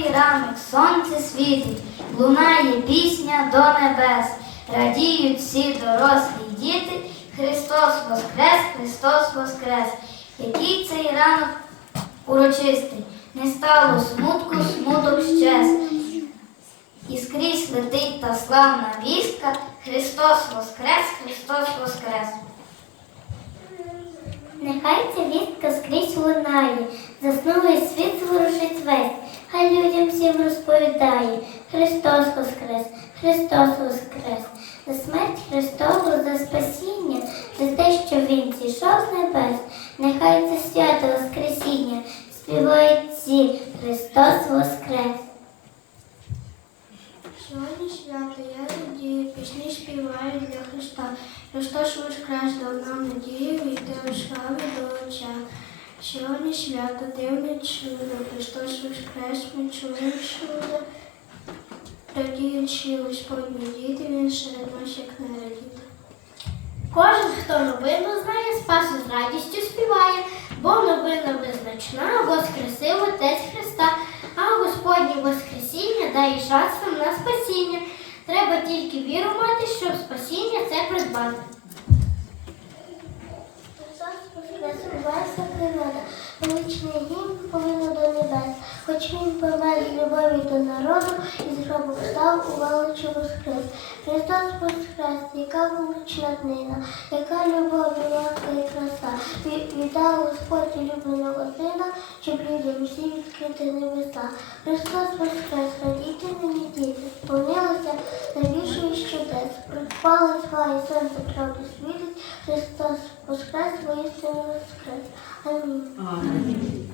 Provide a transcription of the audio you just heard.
Новий ранок, сонце світить, лунає пісня до небес. Радіють всі дорослі діти. Христос Воскрес, Христос Воскрес. Який цей ранок урочистий, не стало смутку, смуток щез. І скрізь летить та славна вістка. Христос Воскрес, Христос Воскрес. Нехай ця вістка скрізь лунає, заснулий світ зворушить весь, хай людям всім розповідає. Христос Воскрес, Христос Воскрес, за смерть Христову, за спасіння, за те, що Він зійшов з небес. Нехай це свято Воскресіння співають всі Христос Воскрес. Сьогодні свято, я радію, пісні співаю для Христа. Христос воскрес дав нам надію, йти у славі до Отця. Сьогодні свято, дивне чудо, Христос воскрес, ми чуємо чудо. Радіючи Господні діти, Він серед нас як не радіти. Кожен, хто новину знає, спасу з радістю співає, бо новина визначна, воскресив Отець Христа, а Господнє Воскресіння дає шанс нам на спасіння. Треба тільки віру мати, щоб спасіння це придбати. Веса природа, величний гімн повинно до хоч він помер любові до народу і з гробу встав у величі воскрес. Христос воскрес, яка велична днина, яка любов, ласка і краса. Ві- Віддав Господь улюбленого сина, щоб людям всі відкрити небеса. Христос воскрес, радійте мені діти, сповнилося найбільшої з чудес. Припала зла і сонце правди світить, Христос воскрес, воістину воскрес. Амінь. Амінь.